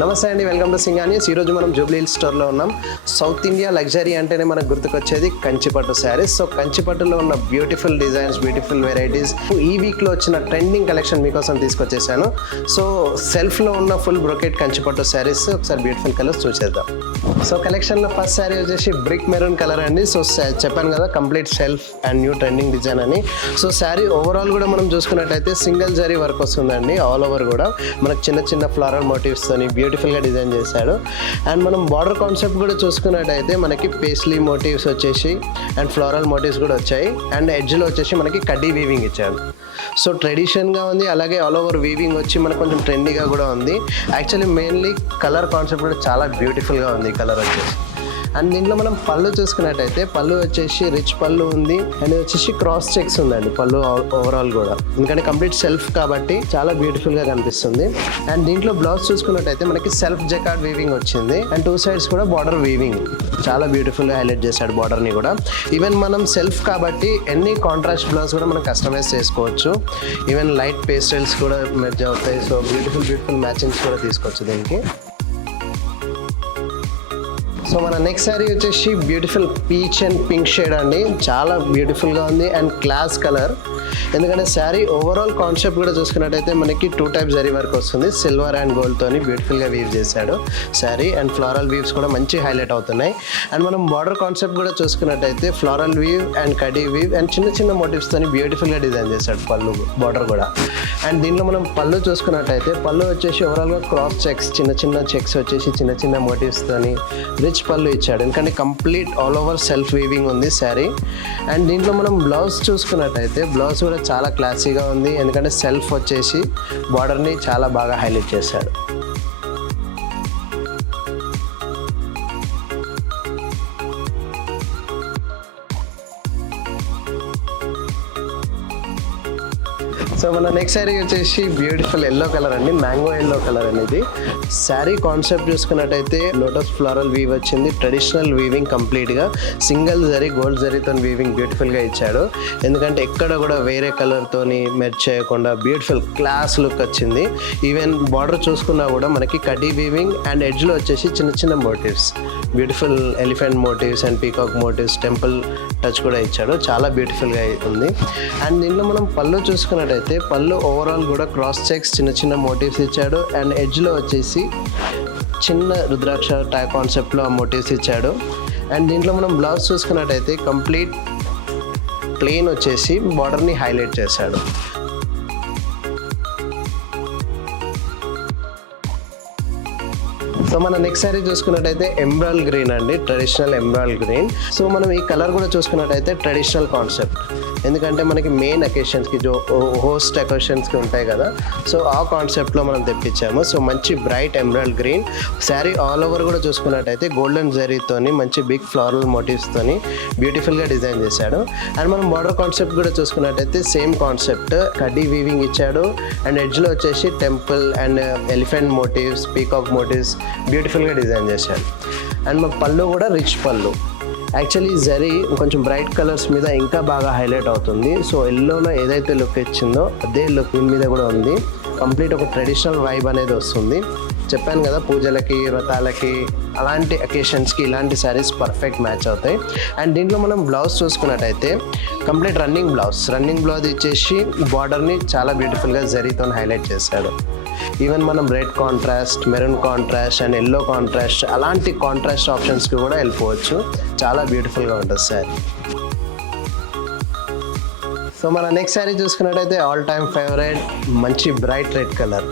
నమస్తే అండి, welcome to సింగానియస్. ఈరోజు మనం జూబ్లీ హిల్స్ స్టోర్లో ఉన్నాం. సౌత్ ఇండియా లగ్జరీ అంటేనే మనకు గుర్తుకొచ్చేది కంచిపట్టు శారీస్. సో కంచిపట్టులో ఉన్న బ్యూటిఫుల్ డిజైన్స్, బ్యూటిఫుల్ వెరైటీస్ ఈ వీక్లో వచ్చిన ట్రెండింగ్ కలెక్షన్ మీకోసం తీసుకొచ్చేసాను. సో సెల్ఫ్లో ఉన్న ఫుల్ బ్రొకెట్ కంచిపట్టు శారీస్ ఒకసారి బ్యూటిఫుల్ కలర్స్ చూసేద్దాం. సో కలెక్షన్లో ఫస్ట్ శారీ వచ్చేసి బ్రిక్ మెరూన్ కలర్ అండి. సో చెప్పాను కదా, complete self and new trending design అని. సో శారీ ఓవరాల్ కూడా మనం చూసుకున్నట్టయితే సింగిల్ జరీ వర్క్ వస్తుందండి. ఆల్ ఓవర్ కూడా మనకు చిన్న చిన్న ఫ్లోరల్ మోటివ్స్తోని బ్యూటిఫుల్గా డిజైన్ చేశాడు. అండ్ మనం బార్డర్ కాన్సెప్ట్ కూడా చూసుకున్నట్టయితే మనకి పేస్లీ మోటివ్స్ వచ్చేసి అండ్ ఫ్లోరల్ మోటివ్స్ కూడా వచ్చాయి. అండ్ ఎడ్జ్లో వచ్చేసి మనకి కడ్డీ వీవింగ్ ఇచ్చాడు. సో ట్రెడిషన్గా ఉంది, అలాగే ఆల్ ఓవర్ వీవింగ్ వచ్చి మనకు కొంచెం ట్రెండీగా కూడా ఉంది. యాక్చువల్లీ మెయిన్లీ కలర్ కాన్సెప్ట్ కూడా చాలా బ్యూటిఫుల్గా ఉంది ఈ కలర్ వచ్చేసి. అండ్ దీంట్లో మనం పళ్ళు చూసుకున్నట్టయితే పళ్ళు వచ్చేసి రిచ్ పళ్ళు ఉంది. అండ్ వచ్చేసి క్రాస్ చెక్స్ ఉందండి పళ్ళు ఓవరాల్ కూడా, ఎందుకంటే కంప్లీట్ సెల్ఫ్ కాబట్టి చాలా బ్యూటిఫుల్గా కనిపిస్తుంది. అండ్ దీంట్లో బ్లౌజ్ చూసుకున్నట్టయితే మనకి సెల్ఫ్ జకార్డ్ వీవింగ్ వచ్చింది. అండ్ టూ సైడ్స్ కూడా బార్డర్ వీవింగ్ చాలా బ్యూటిఫుల్గా హైలైట్ చేశాడు బార్డర్ని కూడా. ఈవెన్ మనం సెల్ఫ్ కాబట్టి ఎన్ని కాంట్రాస్ట్ బ్లౌజ్ కూడా మనం కస్టమైజ్ చేసుకోవచ్చు. ఈవెన్ లైట్ పేస్టల్స్ కూడా మెర్జ్ అవుతాయి. సో బ్యూటిఫుల్ మ్యాచింగ్స్ కూడా తీసుకోవచ్చు దీనికి. సో మన నెక్స్ట్ శారీ వచ్చేసి beautiful peach and pink shade అండి. చాలా బ్యూటిఫుల్గా ఉంది అండ్ క్లాస్ కలర్. ఎందుకంటే శారీ ఓవరాల్ కాన్సెప్ట్ కూడా చూసుకున్నట్టయితే మనకి 2 టైప్ జరీ వర్క్ వస్తుంది. సిల్వర్ అండ్ గోల్డ్తోని బ్యూటిఫుల్గా వీవ్ చేశాడు శారీ. అండ్ ఫ్లోరల్ వీవ్స్ కూడా మంచి హైలైట్ అవుతున్నాయి. అండ్ మనం బార్డర్ కాన్సెప్ట్ కూడా చూసుకున్నట్టయితే ఫ్లోరల్ వీవ్ అండ్ కడీ వీవ్ అండ్ చిన్న చిన్న మోటివ్స్తోని బ్యూటిఫుల్గా డిజైన్ చేశాడు పళ్ళు బార్డర్ కూడా. అండ్ దీనిలో మనం పళ్ళు చూసుకున్నట్టయితే పళ్ళు వచ్చేసి ఓవరాల్గా క్రాస్ చెక్స్, చిన్న చిన్న చెక్స్ వచ్చేసి చిన్న చిన్న మోటివ్స్తోని రిచ్ పళ్ళు ఇచ్చాడు. ఎందుకంటే complete all over self weaving ఉంది శారీ. అండ్ దీంట్లో మనం బ్లౌజ్ చూసుకున్నట్టయితే బ్లౌజ్ కూడా చాలా క్లాసీగా ఉంది. ఎందుకంటే సెల్ఫ్ వచ్చేసి బార్డర్ని చాలా బాగా హైలైట్ చేశాడు. సో మన నెక్స్ట్ శారీ వచ్చేసి బ్యూటిఫుల్ ఎల్లో కలర్ అండి, మ్యాంగో ఎల్లో కలర్ అనేది. శారీ కాన్సెప్ట్ చూసుకున్నట్టయితే లోటస్ ఫ్లోరల్ వీవ్ వచ్చింది. ట్రెడిషనల్ వీవింగ్ కంప్లీట్గా సింగిల్ జరీ గోల్డ్ జరీతో వీవింగ్ బ్యూటిఫుల్గా ఇచ్చాడు. ఎందుకంటే ఎక్కడ కూడా వేరే కలర్తోని మెర్జ్ చేయకుండా బ్యూటిఫుల్ క్లాస్ లుక్ వచ్చింది. ఈవెన్ బార్డర్ చూసుకున్నా కూడా మనకి కడ్డీ వీవింగ్ అండ్ ఎడ్జ్లో వచ్చేసి చిన్న చిన్న motifs, beautiful elephant motifs and peacock motifs, temple touch కూడా ఇచ్చాడు. చాలా బ్యూటిఫుల్గా ఉంది. అండ్ దీంట్లో మనం పళ్ళు చూసుకున్నట్టయితే పళ్ళు ఓవరాల్ కూడా క్రాస్ చెక్స్, చిన్న చిన్న మోటివ్స్ ఇచ్చాడు. అండ్ ఎడ్జ్లో వచ్చేసి చిన్న రుద్రాక్ష టైప్ కాన్సెప్ట్లో ఆ మోటివ్స్ ఇచ్చాడు. అండ్ దీంట్లో మనం బ్లౌజ్ చూసుకున్నట్టయితే కంప్లీట్ ప్లెయిన్ వచ్చేసి బార్డర్ని హైలైట్ చేశాడు. సో మన నెక్స్ట్ శారీ చూసుకున్నట్టయితే ఎమరాల్డ్ గ్రీన్ అండి, ట్రెడిషనల్ ఎమరాల్డ్ గ్రీన్. సో మనం ఈ కలర్ కూడా చూసుకున్నట్టయితే ట్రెడిషనల్ కాన్సెప్ట్, ఎందుకంటే మనకి మెయిన్ అకేషన్స్కి హోస్ట్ అకేషన్స్కి ఉంటాయి కదా, సో ఆ కాన్సెప్ట్లో మనం తెప్పించాము. సో మంచి bright emerald green sari. All over కూడా చూసుకున్నట్టయితే గోల్డెన్ జరీతోని మంచి బిగ్ ఫ్లోరల్ మోటివ్స్తోని బ్యూటిఫుల్గా డిజైన్ చేశాడు. అండ్ మనం బార్డర్ కాన్సెప్ట్ కూడా చూసుకున్నట్టయితే సేమ్ కాన్సెప్ట్, కడ్డీ వీవింగ్ ఇచ్చాడు. అండ్ ఎడ్జ్లో వచ్చేసి temple and elephant motifs, peacock motifs బ్యూటిఫుల్గా డిజైన్ చేశాడు. అండ్ మా పళ్ళు కూడా రిచ్ పళ్ళు. యాక్చువల్లీ జరీ కొంచెం బ్రైట్ కలర్స్ మీద ఇంకా బాగా హైలైట్ అవుతుంది. సో ఎల్లోలో ఏదైతే లుక్ ఇచ్చిందో అదే లుక్ దీని మీద కూడా ఉంది. కంప్లీట్ ఒక ట్రెడిషనల్ వైబ్ అనేది వస్తుంది. చెప్పాను కదా, పూజలకి, వ్రతాలకి, అలాంటి అకేషన్స్కి ఇలాంటి శారీస్ పర్ఫెక్ట్ మ్యాచ్ అవుతాయి. అండ్ దీంట్లో మనం బ్లౌజ్ చూసుకున్నట్టయితే కంప్లీట్ రన్నింగ్ బ్లౌజ్ ఇచ్చేసి బార్డర్ని చాలా బ్యూటిఫుల్గా జరీతో హైలైట్ చేశాడు. ఈవెన్ మనం red contrast, maroon contrast and yellow contrast అలాంటి కాంట్రాస్ట్ ఆప్షన్స్కి కూడా వెళ్ళిపోవచ్చు. చాలా బ్యూటిఫుల్గా ఉంటుంది శారీ. సో మన నెక్స్ట్ శారీ చూసుకున్నట్టయితే ఆల్ టైమ్ ఫేవరెట్ మంచి bright red colour.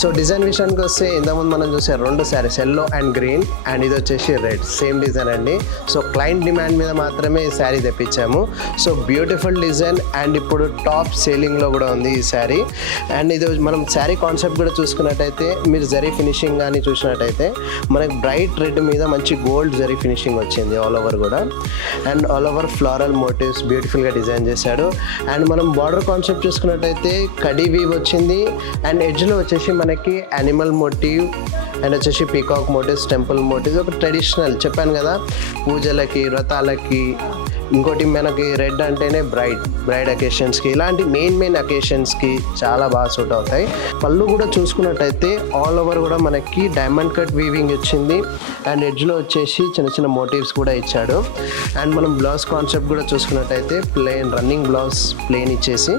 So design విషయానికి వస్తే ఇంతకుముందు మనం చూసే 2 saris yellow and green, and ఇది వచ్చేసి రెడ్, సేమ్ డిజైన్ అండి. సో క్లయింట్ డిమాండ్ మీద మాత్రమే ఈ శారీ తెప్పించాము. సో బ్యూటిఫుల్ డిజైన్ అండ్ ఇప్పుడు టాప్ సేలింగ్లో కూడా ఉంది ఈ శారీ. అండ్ ఇది మనం శారీ కాన్సెప్ట్ కూడా చూసుకున్నట్టయితే మీరు జరీ ఫినిషింగ్ కానీ చూసినట్టయితే మనకి బ్రైట్ రెడ్ మీద మంచి గోల్డ్ జరీ ఫినిషింగ్ వచ్చింది ఆల్ ఓవర్ కూడా. And all over floral motifs బ్యూటిఫుల్గా డిజైన్ చేశాడు. అండ్ మనం బార్డర్ కాన్సెప్ట్ చూసుకున్నట్టయితే కడీ వీవ్ వచ్చింది. అండ్ ఎడ్జ్లో వచ్చేసి మనకి యానిమల్ మోటివ్ అండ్ వచ్చేసి పీకాక్ మోటివ్స్, టెంపుల్ మోటివ్స్, ఒక ట్రెడిషనల్ చెప్పాను కదా, పూజలకి, వ్రతాలకి ఇంకోటి మనకి రెడ్ అంటేనే బ్రైడ్ అకేషన్స్కి, ఇలాంటి మెయిన్ అకేషన్స్కి చాలా బాగా సూట్ అవుతాయి. పళ్ళు కూడా చూసుకున్నట్టయితే ఆల్ ఓవర్ కూడా మనకి డైమండ్ కట్ వీవింగ్ వచ్చింది అండ్ ఎడ్జ్లో వచ్చేసి చిన్న మోటివ్స్ కూడా ఇచ్చాడు. అండ్ మనం బ్లౌజ్ కాన్సెప్ట్ కూడా చూసుకున్నట్టయితే రన్నింగ్ బ్లౌజ్ ప్లెయిన్ ఇచ్చేసి,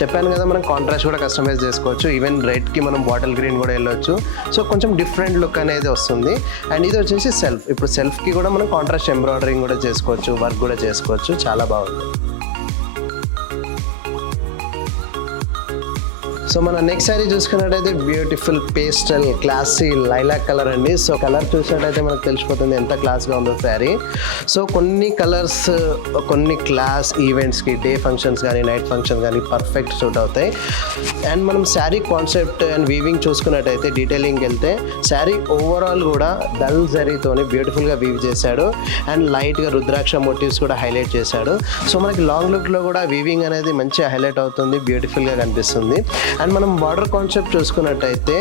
చెప్పాను కదా మనం కాంట్రాస్ట్ కూడా కస్టమైజ్ చేసుకోవచ్చు. ఈవెన్ రెడ్కి మనం బాటిల్ గ్రీన్ కూడా వెళ్ళొచ్చు. సో కొంచెం డిఫరెంట్ లుక్ అనేది వస్తుంది. అండ్ ఇది వచ్చేసి సెల్ఫ్. ఇప్పుడు సెల్ఫ్కి కూడా మనం కాంట్రాస్ట్ ఎంబ్రాయిడరింగ్ కూడా చేసుకోవచ్చు, వర్క్ కూడా చేసుకోవచ్చు. చాలా బాగుంది. సో మన నెక్స్ట్ శారీ చూసుకున్నట్టయితే beautiful pastel classy lilac colour అండి. సో కలర్ చూసినట్టయితే మనకు తెలిసిపోతుంది ఎంత క్లాస్గా ఉందో శారీ. సో కొన్ని కలర్స్ కొన్ని క్లాస్ ఈవెంట్స్కి, డే ఫంక్షన్స్ కానీ నైట్ ఫంక్షన్ కానీ పర్ఫెక్ట్ సూట్ అవుతాయి. అండ్ మనం శారీ కాన్సెప్ట్ అండ్ వీవింగ్ చూసుకున్నట్టయితే డీటెయిలింగ్కి వెళ్తే శారీ ఓవరాల్ కూడా డల్ జరీతోని బ్యూటిఫుల్గా వీవ్ చేశాడు. అండ్ లైట్గా రుద్రాక్ష మోటివ్స్ కూడా హైలైట్ చేశాడు. సో మనకి లాంగ్ లుక్లో కూడా వీవింగ్ అనేది మంచిగా హైలైట్ అవుతుంది, బ్యూటిఫుల్గా కనిపిస్తుంది. అండ్ మనం బార్డర్ కాన్సెప్ట్ చూసుకున్నట్టయితే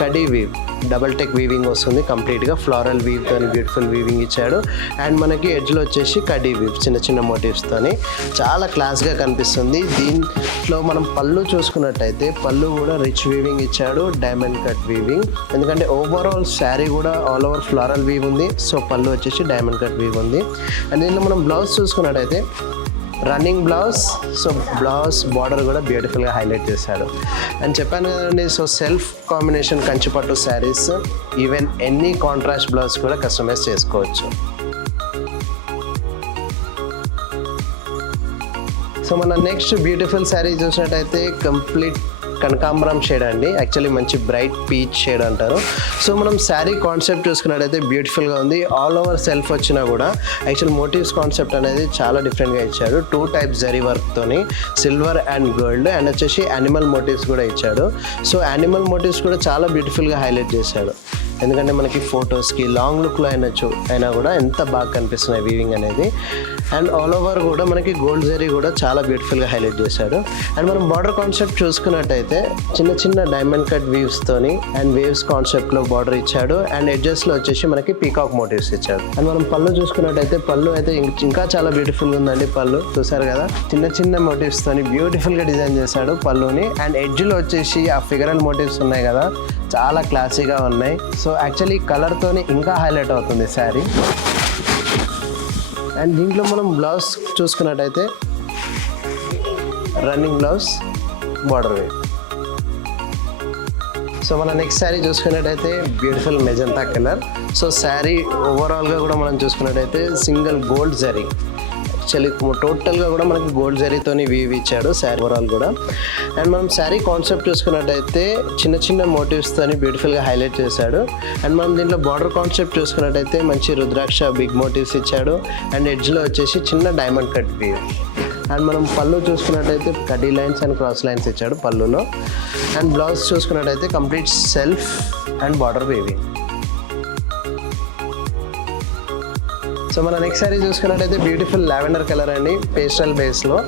కడీ వీవ్, డబల్ టెక్ వీవింగ్ వస్తుంది కంప్లీట్గా. ఫ్లోరల్ వీవ్తో బ్యూటిఫుల్ వీవింగ్ ఇచ్చాడు. అండ్ మనకి ఎడ్జ్లో వచ్చేసి కడీ వీవ్ చిన్న మోటివ్స్తోని చాలా క్లాస్గా కనిపిస్తుంది. దీంట్లో మనం పళ్ళు చూసుకున్నట్టయితే పళ్ళు కూడా రిచ్ వీవింగ్ ఇచ్చాడు, డైమండ్ కట్ వీవింగ్. ఎందుకంటే ఓవరాల్ శారీ కూడా ఆల్ ఓవర్ ఫ్లోరల్ వీవ్ ఉంది. సో పళ్ళు వచ్చేసి డైమండ్ కట్ వీవ్ ఉంది. అండ్ దీంట్లో మనం బ్లౌజ్ చూసుకున్నట్టయితే running blouse. So blouse border కూడా బ్యూటిఫుల్గా హైలైట్ చేశాడు. అండ్ చెప్పాను కదండి, so self combination Kanchipattu saris even any contrast blouse కూడా కస్టమైజ్ చేసుకోవచ్చు. సో మన నెక్స్ట్ బ్యూటిఫుల్ శారీ చూసినట్టయితే కంప్లీట్ కనకాంబరం షేడ్ అండి. యాక్చువల్లీ మంచి బ్రైట్ పీచ్ షేడ్ అంటారు. సో మనం శారీ కాన్సెప్ట్ చూసుకున్నట్టయితే బ్యూటిఫుల్గా ఉంది. ఆల్ ఓవర్ సెల్ఫ్ వచ్చినా కూడా యాక్చువల్ మోటివ్స్ కాన్సెప్ట్ అనేది చాలా డిఫరెంట్గా ఇచ్చాడు. 2 టైప్స్ జరీ వర్క్తోని సిల్వర్ అండ్ గోల్డ్ అండ్ వచ్చేసి యానిమల్ మోటివ్స్ కూడా ఇచ్చాడు. సో యానిమల్ మోటివ్స్ కూడా చాలా బ్యూటిఫుల్గా హైలైట్ చేశాడు. ఎందుకంటే మనకి ఫొటోస్కి లాంగ్ లుక్లో అయినా కూడా ఎంత బాగా కనిపిస్తున్నాయి వీవింగ్ అనేది. అండ్ ఆల్ ఓవర్ కూడా మనకి గోల్డ్ జరీ కూడా చాలా బ్యూటిఫుల్గా హైలైట్ చేశాడు. అండ్ మనం బార్డర్ కాన్సెప్ట్ చూసుకున్నట్టయితే చిన్న డైమండ్ కట్ వీవ్స్తోని అండ్ వేవ్స్ కాన్సెప్ట్లో బార్డర్ ఇచ్చాడు. అండ్ ఎడ్జెస్లో వచ్చేసి మనకి పీకాక్ మోటివ్స్ ఇచ్చాడు. అండ్ మనం పళ్ళు చూసుకున్నట్టయితే పళ్ళు అయితే ఇంకా చాలా బ్యూటిఫుల్గా ఉందండి. పళ్ళు చూసారు కదా, చిన్న మోటివ్స్తోని బ్యూటిఫుల్గా డిజైన్ చేశాడు పళ్ళుని. అండ్ ఎడ్జ్లో వచ్చేసి ఆ ఫిగరల్ మోటివ్స్ ఉన్నాయి కదా, చాలా క్లాసీగా ఉన్నాయి. సో యాక్చువల్లీ కలర్తోని ఇంకా హైలైట్ అవుతుంది శారీ. అండ్ దీంట్లో మనం బ్లౌజ్ చూసుకున్నట్టయితే రన్నింగ్ బ్లౌజ్ బార్డర్ వే. సో మన నెక్స్ట్ శారీ చూసుకున్నట్టయితే beautiful magenta colour. So sari ఓవరాల్గా కూడా మనం చూసుకున్నట్టయితే సింగిల్ గోల్డ్ జరీ, యాక్చువల్లీ టోటల్గా కూడా మనకి గోల్డ్ జరీతోని వీవ్ ఇచ్చాడు శారీ ఓవరాల్ కూడా. అండ్ మనం శారీ కాన్సెప్ట్ చూసుకున్నట్టయితే చిన్న మోటివ్స్తోని బ్యూటిఫుల్గా హైలైట్ చేశాడు. అండ్ మనం దీంట్లో బార్డర్ కాన్సెప్ట్ చూసుకున్నట్టయితే మంచి రుద్రాక్ష బిగ్ మోటివ్స్ ఇచ్చాడు. అండ్ ఎడ్జ్లో వచ్చేసి చిన్న డైమండ్ కట్ వీవ్. అండ్ మనం పళ్ళు చూసుకున్నట్టయితే khadi lines and cross lines ఇచ్చాడు పళ్ళులో. అండ్ బ్లౌజ్ చూసుకున్నట్టయితే complete self and border weaving. So మన నెక్స్ట్ శారీ చూసుకున్నట్టయితే బ్యూటిఫుల్ లావెండర్ కలర్ అండి, పేస్టల్ బేస్లో.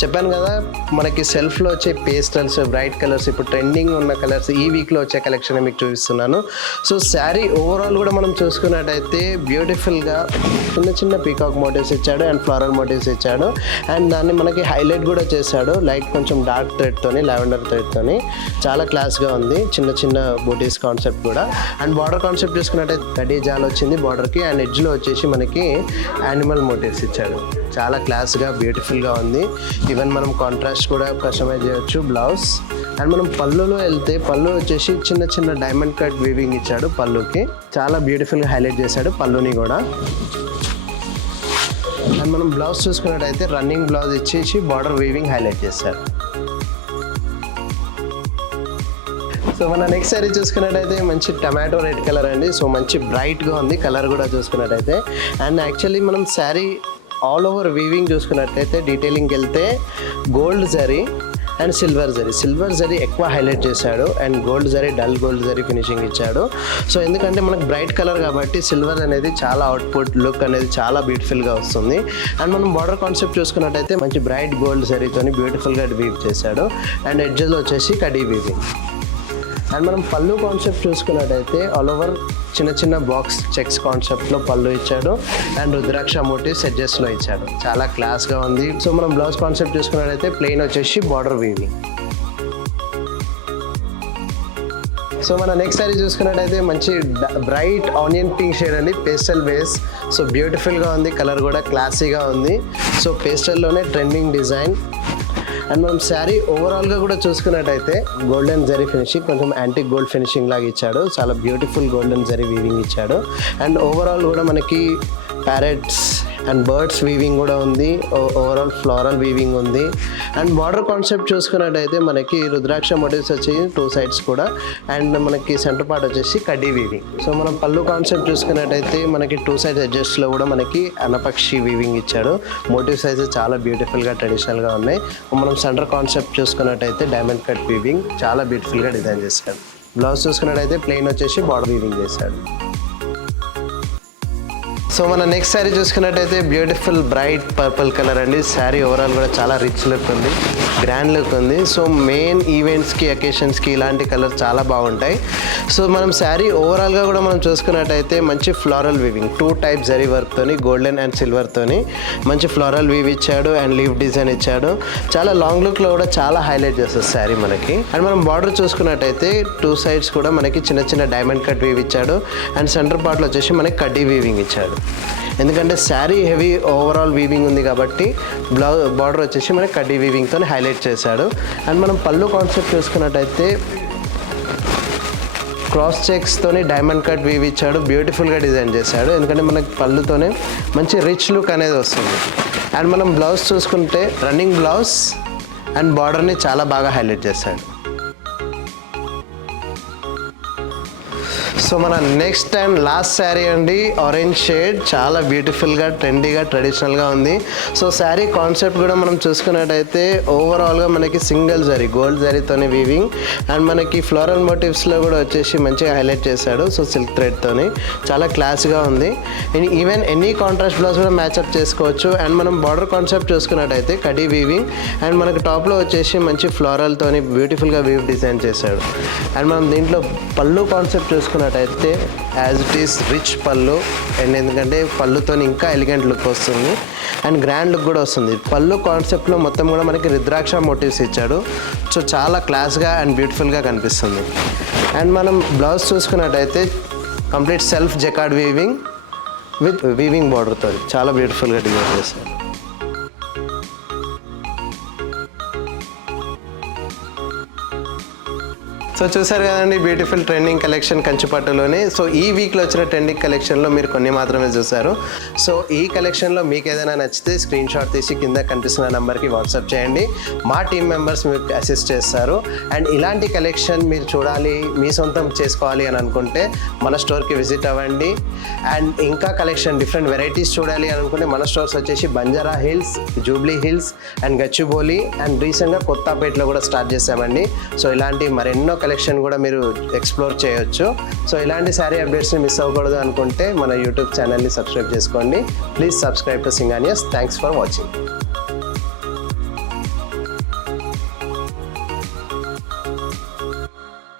చెప్పాను కదా మనకి సెల్ఫ్లో వచ్చే పేస్టల్స్, బ్రైట్ కలర్స్, ఇప్పుడు ట్రెండింగ్ ఉన్న కలర్స్ ఈ వీక్లో వచ్చే కలెక్షన్ మీకు చూపిస్తున్నాను. సో శారీ ఓవరాల్ కూడా మనం చూసుకున్నట్టయితే బ్యూటిఫుల్గా చిన్న పీకాక్ మోటివ్స్ ఇచ్చాడు అండ్ ఫ్లోరల్ మోటివ్స్ ఇచ్చాడు. అండ్ దాన్ని మనకి హైలైట్ కూడా చేశాడు, లైట్ కొంచెం డార్క్ థ్రెడ్తోని, లావెండర్ థ్రెడ్తోని. చాలా క్లాస్గా ఉంది, చిన్న బూటీస్ కాన్సెప్ట్ కూడా. అండ్ బార్డర్ కాన్సెప్ట్ చూసుకున్నట్టయితే కడీ జాల్ వచ్చింది బార్డర్కి. అండ్ ఎడ్జ్లో వచ్చేసి మనకి యానిమల్ మోటివ్స్ ఇచ్చాడు. చాలా క్లాస్గా బ్యూటిఫుల్గా ఉంది. ఈవెన్ మనం కాంట్రాస్ట్ కూడా కస్టమైజ్ చేయొచ్చు బ్లౌజ్. అండ్ మనం పళ్ళులో వెళ్తే పళ్ళు వచ్చేసి చిన్న డైమండ్ కట్ వీవింగ్ ఇచ్చాడు పళ్ళుకి, చాలా బ్యూటిఫుల్గా హైలైట్ చేశాడు పళ్ళుని కూడా. అండ్ మనం బ్లౌజ్ చూసుకున్నట్టయితే రన్నింగ్ బ్లౌజ్ ఇచ్చేసి బార్డర్ వీవింగ్ హైలైట్ చేశాడు. సో మన నెక్స్ట్ శారీ చూసుకున్నట్టయితే మంచి టమాటో రెడ్ కలర్ అండి. సో మంచి బ్రైట్గా ఉంది కలర్ కూడా చూసుకున్నట్టయితే. అండ్ యాక్చువల్లీ మనం శారీ ఆల్ ఓవర్ వీవింగ్ చూసుకున్నట్టయితే డీటెయిలింగ్కి వెళ్తే gold zari and silver zari ఎక్కువ హైలైట్ చేశాడు. And gold zari, dull gold zari finishing ఇచ్చాడు. సో ఎందుకంటే మనకు బ్రైట్ కలర్ కాబట్టి సిల్వర్ అనేది చాలా అవుట్పుట్ లుక్ అనేది చాలా బ్యూటిఫుల్గా వస్తుంది. అండ్ మనం బార్డర్ కాన్సెప్ట్ చూసుకున్నట్టయితే మంచి బ్రైట్ గోల్డ్ జరీతోని బ్యూటిఫుల్గా వీవ్ చేశాడు. అండ్ ఎడ్జెస్లో వచ్చేసి కడీ వీవింగ్. అండ్ మనం పళ్ళు కాన్సెప్ట్ చూసుకున్నట్టయితే ఆల్ ఓవర్ చిన్న చిన్న బాక్స్ చెక్స్ కాన్సెప్ట్లో పళ్ళు ఇచ్చాడు అండ్ రుద్రాక్ష మోటివ్స్ ఎడ్జెస్లో ఇచ్చాడు. చాలా క్లాస్గా ఉంది. సో మనం బ్లౌజ్ కాన్సెప్ట్ చూసుకున్నట్టయితే ప్లెయిన్ వచ్చేసి బార్డర్ వీవింగ్. సో మన నెక్స్ట్ సారీ చూసుకున్నట్టయితే మంచి బ్రైట్ ఆనియన్ పింక్ షేడ్ అండి, పేస్టల్ బేస్. సో బ్యూటిఫుల్గా ఉంది, కలర్ కూడా క్లాసీగా ఉంది. సో పేస్టల్లోనే ట్రెండింగ్ డిజైన్. అండ్ మనం శారీ ఓవరాల్గా కూడా చూసుకున్నట్టయితే గోల్డెన్ జరీ ఫినిషింగ్, కొంచెం యాంటిక్ గోల్డ్ ఫినిషింగ్ లాగా ఇచ్చాడు. చాలా బ్యూటిఫుల్ గోల్డెన్ జరీ వీవింగ్ ఇచ్చాడు. అండ్ ఓవరాల్ కూడా మనకి ప్యారెట్స్ అండ్ బర్డ్స్ వీవింగ్ కూడా ఉంది. ఓవరాల్ ఫ్లోరల్ వీవింగ్ ఉంది. అండ్ బార్డర్ కాన్సెప్ట్ చూసుకున్నట్టయితే మనకి రుద్రాక్ష మోటివ్స్ వచ్చి 2 sides కూడా అండ్ మనకి సెంటర్ పార్ట్ వచ్చేసి కడ్డీ వీవింగ్. సో మనం పళ్ళు కాన్సెప్ట్ చూసుకున్నట్టయితే మనకి 2 sides ఎడ్జెస్ట్లో కూడా మనకి అనపక్షి వీవింగ్ ఇచ్చాడు. మోటివ్స్ అయితే చాలా బ్యూటిఫుల్గా ట్రెడిషనల్గా ఉన్నాయి. మనం సెంటర్ కాన్సెప్ట్ చూసుకున్నట్టయితే డైమండ్ కట్ వీవింగ్ చాలా బ్యూటిఫుల్గా డిజైన్ చేశాడు. బ్లౌజ్ చూసుకున్నట్టయితే ప్లెయిన్ వచ్చేసి బార్డర్ వీవింగ్ చేశాడు. సో మన నెక్స్ట్ శారీ చూసుకున్నట్టయితే బ్యూటిఫుల్ బ్రైట్ పర్పుల్ కలర్ అండి. శారీ ఓవరాల్ కూడా చాలా రిచ్ లుక్ ఉంది, గ్రాండ్ లుక్ ఉంది. సో మెయిన్ ఈవెంట్స్కి అకేషన్స్కి ఇలాంటి కలర్ చాలా బాగుంటాయి. సో మనం శారీ ఓవరాల్గా కూడా మనం చూసుకున్నట్టయితే మంచి ఫ్లోరల్ వీవింగ్ 2 type జరీ వర్క్తోని గోల్డెన్ అండ్ సిల్వర్తోని మంచి ఫ్లోరల్ వీవ్ ఇచ్చాడు అండ్ లీవ్ డిజైన్ ఇచ్చాడు. చాలా లాంగ్ లుక్లో కూడా చాలా హైలైట్ చేస్తుంది శారీ మనకి. అండ్ మనం బార్డర్ చూసుకున్నట్టయితే 2 sides కూడా మనకి చిన్న చిన్న డైమండ్ కట్ వీవ్ ఇచ్చాడు అండ్ సెంటర్ పార్ట్లో వచ్చేసి మనకి కడ్డీ వీవింగ్ ఇచ్చాడు. ఎందుకంటే శారీ హెవీ ఓవరాల్ వీవింగ్ ఉంది కాబట్టి బార్డర్ వచ్చేసి మనకి కడ్డీ వీవింగ్తో హైలైట్ చేశాడు. అండ్ మనం పళ్ళు కాన్సెప్ట్ చూసుకున్నట్టయితే క్రాస్ చెక్స్తోని డైమండ్ కట్ వీవ్ ఇచ్చాడు. బ్యూటిఫుల్గా డిజైన్ చేశాడు. ఎందుకంటే మనకి పళ్ళుతోనే మంచి రిచ్ లుక్ అనేది వస్తుంది. అండ్ మనం బ్లౌజ్ చూసుకుంటే రన్నింగ్ బ్లౌజ్ అండ్ బార్డర్ని చాలా బాగా హైలైట్ చేశాడు. సో మన నెక్స్ట్ అండ్ లాస్ట్ శారీ అండి, ఆరెంజ్ షేడ్. చాలా బ్యూటిఫుల్గా ట్రెండీగా ట్రెడిషనల్గా ఉంది. సో శారీ కాన్సెప్ట్ కూడా మనం చూసుకున్నట్టయితే ఓవరాల్గా మనకి సింగిల్ జరీ గోల్డ్ జరీతోని వీవింగ్ అండ్ మనకి ఫ్లోరల్ మోటివ్స్లో కూడా వచ్చేసి మంచిగా హైలైట్ చేశాడు. సో సిల్క్ థ్రెడ్తోని చాలా క్లాస్గా ఉంది. ఈవెన్ ఎనీ కాంట్రాస్ట్ బ్లౌజ్ కూడా మ్యాచ్అప్ చేసుకోవచ్చు. అండ్ మనం బార్డర్ కాన్సెప్ట్ చూసుకున్నట్టయితే కడీ వీవింగ్ అండ్ మనకి టాప్లో వచ్చేసి మంచి ఫ్లోరల్తోని బ్యూటిఫుల్గా వీవ్ డిజైన్ చేశాడు. అండ్ మనం దీంట్లో పళ్ళు కాన్సెప్ట్ చూసుకున్నట్టయితే యాజ్ ఇట్ ఈస్ రిచ్ పళ్ళు అండ్ ఎందుకంటే పళ్ళుతో ఇంకా ఎలిగెంట్ లుక్ వస్తుంది అండ్ గ్రాండ్ లుక్ కూడా వస్తుంది. పళ్ళు కాన్సెప్ట్లో మొత్తం కూడా మనకి రుద్రాక్ష మోటివ్స్ ఇచ్చాడు. సో చాలా క్లాస్గా అండ్ బ్యూటిఫుల్గా కనిపిస్తుంది. అండ్ మనం బ్లౌజ్ చూసుకున్నట్టయితే complete self jacquard weaving with weaving బార్డర్తో చాలా బ్యూటిఫుల్గా డిజైన్ చేశారు. సో చూసారు కదండి బ్యూటిఫుల్ ట్రెండింగ్ కలెక్షన్ కంచిపట్టులోనే. సో ఈ వీక్లో వచ్చిన ట్రెండింగ్ కలెక్షన్లో మీరు కొన్ని మాత్రమే చూసారు. సో ఈ కలెక్షన్లో మీకు ఏదైనా నచ్చితే స్క్రీన్ షాట్ తీసి కింద కనిపిస్తున్న నెంబర్కి వాట్సాప్ చేయండి. మా టీమ్ మెంబర్స్ మీకు అసిస్ట్ చేస్తారు. అండ్ ఇలాంటి కలెక్షన్ మీరు చూడాలి, మీ సొంతం చేసుకోవాలి అని అనుకుంటే మన స్టోర్కి విజిట్ అవ్వండి. అండ్ ఇంకా కలెక్షన్ డిఫరెంట్ వెరైటీస్ చూడాలి అని అనుకుంటే మన స్టోర్స్ వచ్చేసి Banjara hills, Jubilee hills and Gachibowli and రీసెంట్గా కొత్తపేటలో కూడా స్టార్ట్ చేసామండి. సో ఇలాంటి మరెన్నో కలెక్షన్ కూడా మీరు ఎక్స్ప్లోర్ చేయొచ్చు. సో ఇలాంటి శారీ అప్డేట్స్ని మిస్ అవ్వకూడదు అనుకుంటే మన యూట్యూబ్ ఛానల్ని సబ్స్క్రైబ్ చేసుకోండి. Please subscribe to Singhania's. Thanks for watching.